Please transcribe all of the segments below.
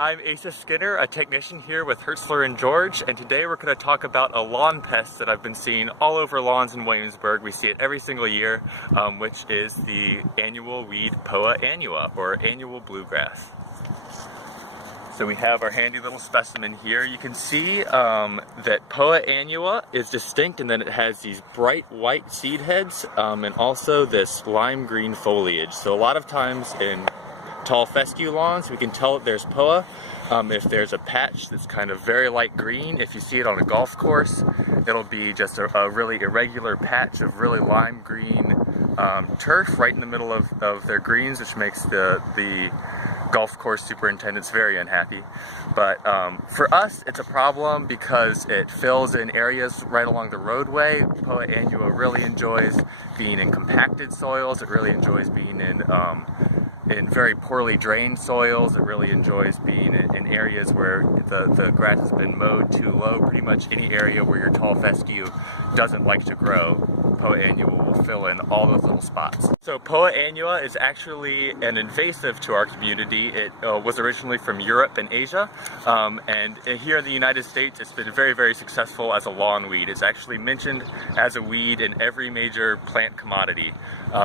I'm Asa Skinner, a technician here with Hertzler George, and today we're going to talk about a lawn pest that I've been seeing all over lawns in Williamsburg. We see it every single year, which is the annual weed Poa annua, or annual bluegrass. So we have our handy little specimen here. You can see that Poa annua is distinct, and then it has these bright white seed heads and also this lime green foliage. So a lot of times in tall fescue lawns, we can tell that there's Poa. If there's a patch that's kind of very light green, if you see it on a golf course, it'll be just a really irregular patch of really lime green turf right in the middle of their greens, which makes the golf course superintendents very unhappy. But for us, it's a problem because it fills in areas right along the roadway. Poa annua really enjoys being in compacted soils. It really enjoys being in very poorly drained soils. It really enjoys being in areas where the grass has been mowed too low. Pretty much any area where your tall fescue doesn't like to grow, Poa annua will fill in all those little spots. So Poa annua is actually an invasive to our community. It was originally from Europe and Asia, and here in the United States it's been very, very successful as a lawn weed. It's actually mentioned as a weed in every major plant commodity.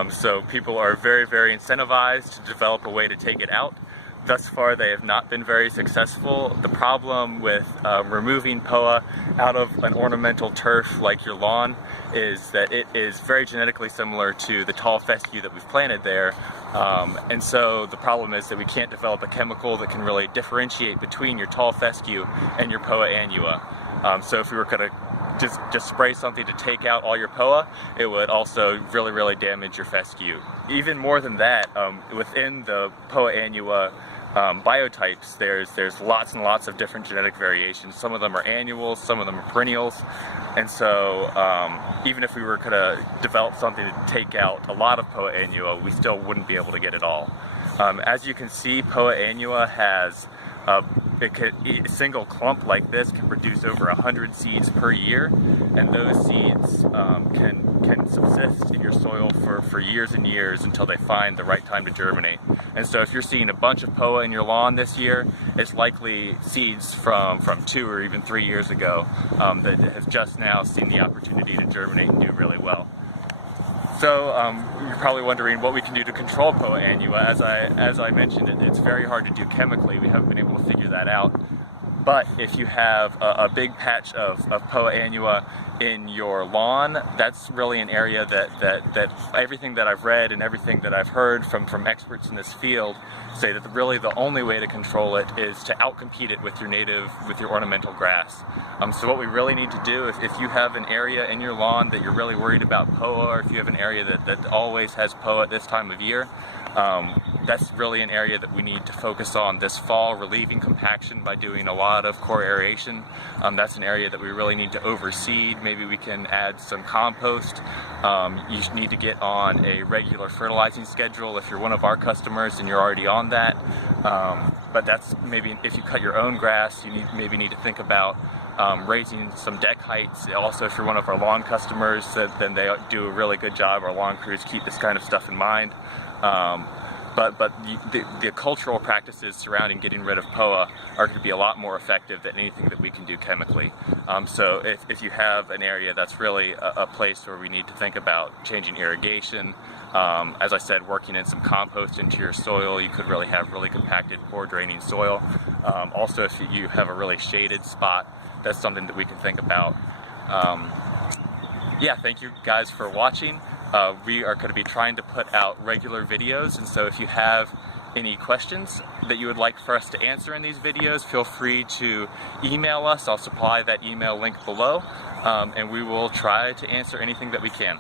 So people are very, very incentivized to develop a way to take it out. Thus far, they have not been very successful. The problem with removing Poa out of an ornamental turf like your lawn is that it is very genetically similar to the tall fescue that we've planted there. And so the problem is that we can't develop a chemical that can really differentiate between your tall fescue and your Poa annua. So if we were going to just spray something to take out all your Poa, it would also really, really damage your fescue. Even more than that, within the Poa annua biotypes, there's lots and lots of different genetic variations. Some of them are annuals, some of them are perennials, and so even if we were going to develop something to take out a lot of Poa annua, we still wouldn't be able to get it all. As you can see, Poa annua has a single clump like this can produce over 100 seeds per year, and those seeds can subsist in your soil for years and years until they find the right time to germinate. And so if you're seeing a bunch of Poa in your lawn this year, it's likely seeds from 2 or even 3 years ago that have just now seen the opportunity to germinate and do really well. So you're probably wondering what we can do to control Poa annua. As I mentioned, it's very hard to do chemically. We haven't been able to figure that out. But if you have a big patch of Poa annua in your lawn, that's really an area that everything that I've read and everything that I've heard from experts in this field say that really the only way to control it is to outcompete it with your ornamental grass. So what we really need to do, if you have an area in your lawn that you're really worried about Poa, or if you have an area that always has Poa at this time of year, that's really an area that we need to focus on this fall, relieving compaction by doing a lot of core aeration. That's an area that we really need to overseed. Maybe we can add some compost. You need to get on a regular fertilizing schedule if you're one of our customers and you're already on that. But that's maybe if you cut your own grass, you maybe need to think about raising some deck heights. Also, if you're one of our lawn customers, then they do a really good job. Our lawn crews keep this kind of stuff in mind. But the cultural practices surrounding getting rid of Poa are going to be a lot more effective than anything that we can do chemically. So if you have an area that's really a place where we need to think about changing irrigation, as I said, working in some compost into your soil, you could really have really compacted, poor draining soil. Also, if you have a really shaded spot, that's something that we can think about. Yeah, thank you guys for watching. We are going to be trying to put out regular videos, and so if you have any questions that you would like for us to answer in these videos, feel free to email us. I'll supply that email link below, and we will try to answer anything that we can.